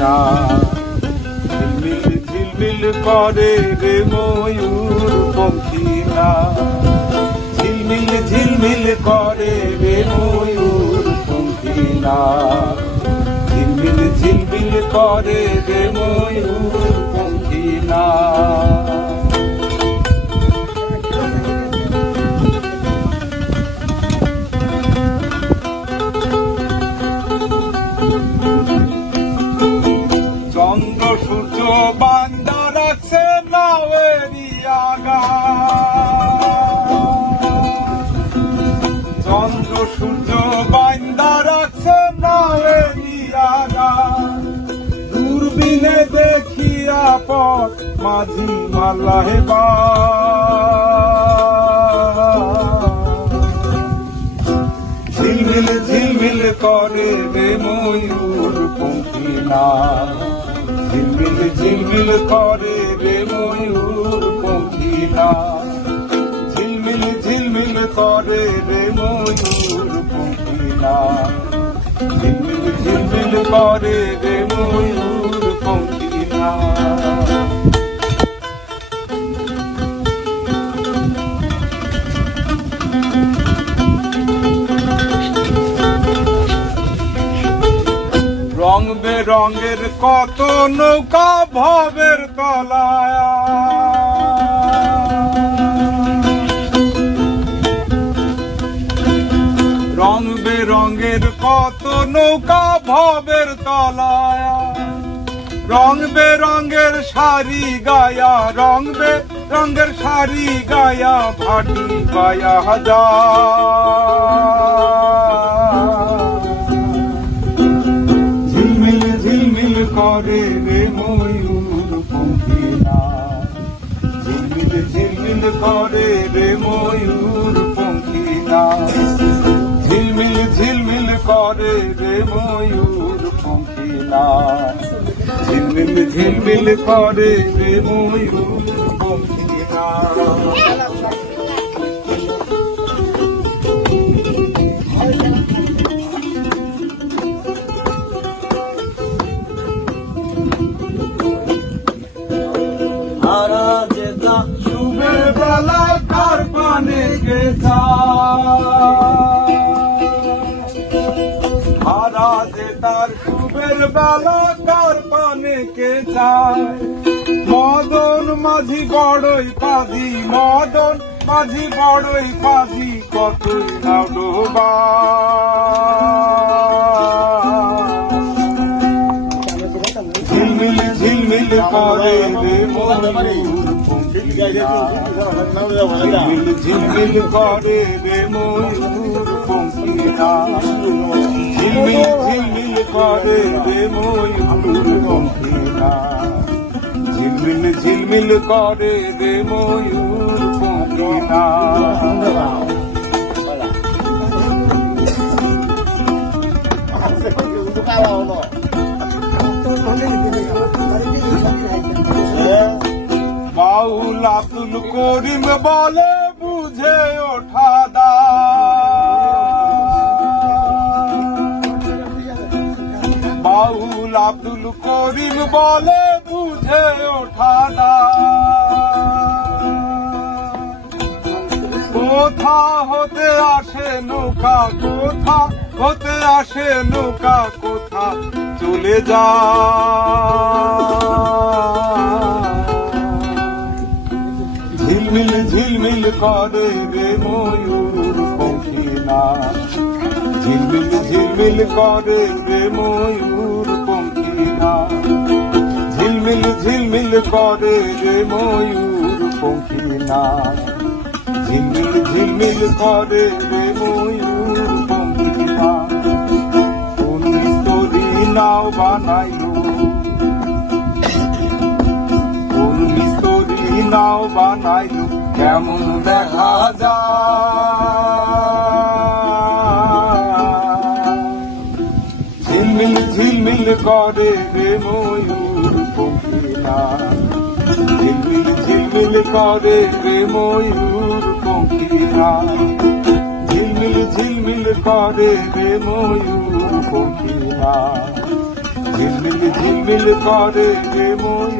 না। ঝিলমিল ঝিলমিল করে রে ময়ূর পঙ্খী না, ঝিলমিল ঝিলমিল করে রে ময়ূর পঙ্খী না, ঝিলমিল ঝিলমিল করে রে ময়ূর পঙ্খী না। চন্দ্র সূর্য বান্দা রাখছে নাওয়েরি আগা, চন্দ্র সূর্য বান্দা রাখছে নাওয়েরি আগা। দূরবীনে দেখিয়া পথ মাঝি মাল্লাহে বা, ঝিলমিল ঝিলমিল করে রে ময়ূর পঙ্খী না, ঝিলমিল ঝিলমিল করে রে ময়ূর পঙ্খী না, ঝিলমিল ঝিলমিল করে রে ময়ূর পঙ্খী না, ঝিলমিল ঝিলমিল করে রে ময়ূর পঙ্খী না। রং বেরঙের কত নৌকা ভবের তলায়, রং বেরঙের কত নৌকা ভবের তলায়, রং বেরঙের শাড়ি গায়া, রং বেরঙের শাড়ি গায়া ভাটি গায়া হাজার। ঝিলমিল ঝিলমিল করে রে ময়ূর পঙ্খী না, ঝিলমিল ঝিলমিল করে রে ময়ূর পঙ্খী না, ঝিলমিল ঝিলমিল করে রে ময়ূর পঙ্খী না, ঝিলমিল ঝিলমিল করে রে ময়ূর পঙ্খী না। শুভের বেলা কার পানে গেছা, হারা যে তার শুভের বেলা কার পানে গেছা। মদন মাঝি বড়ই পাজি, মদন মাঝি বড়ই পাজি, কতই নাও ডোবা। ঝিলমিল ঝিলমিল করে রে ময়ূর পঙ্খী না, ঝিলমিল ঝিলমিল করে রে ময়ূর পঙ্খী না, ঝিলমিল ঝিলমিল করে রে ময়ূর পঙ্খী না, ঝিলমিল ঝিলমিল করে রে ময়ূর পঙ্খী না। বাউল আব্দুল করিম বলে বুঝে ওঠা দা, বাউল আব্দুল করিম বলে বুঝে ওঠা দা। কোথা হতে আসে নৌকা, কোথা হতে আসে নৌকা, কোথা চলে যা। ঝিলমিল ঝিলমিল করে রে ময়ূর পঙ্খী না, ঝিলমিল ঝিলমিল করে রে ময়ূর পঙ্খী না, ঝিলমিল ঝিলমিল করে রে ময়ূর পঙ্খী না, ঝিলমিল ঝিলমিল করে রে ময়ূর পঙ্খী না। কোন মিস্ত্রি নাও বানাইলো, কোন মিস্ত্রি নাও বানাইলো, কেমন দেখা যায়। ঝিলমিল ঝিলমিল করে রে ময়ূর পঙ্খী না, ঝিলমিল ঝিলমিল করে রে ময়ূর পঙ্খী না, ঝিলমিল ঝিলমিল করে রে ময়ূর পঙ্খী না, ঝিলমিল ঝিলমিল করে যে ময়ূর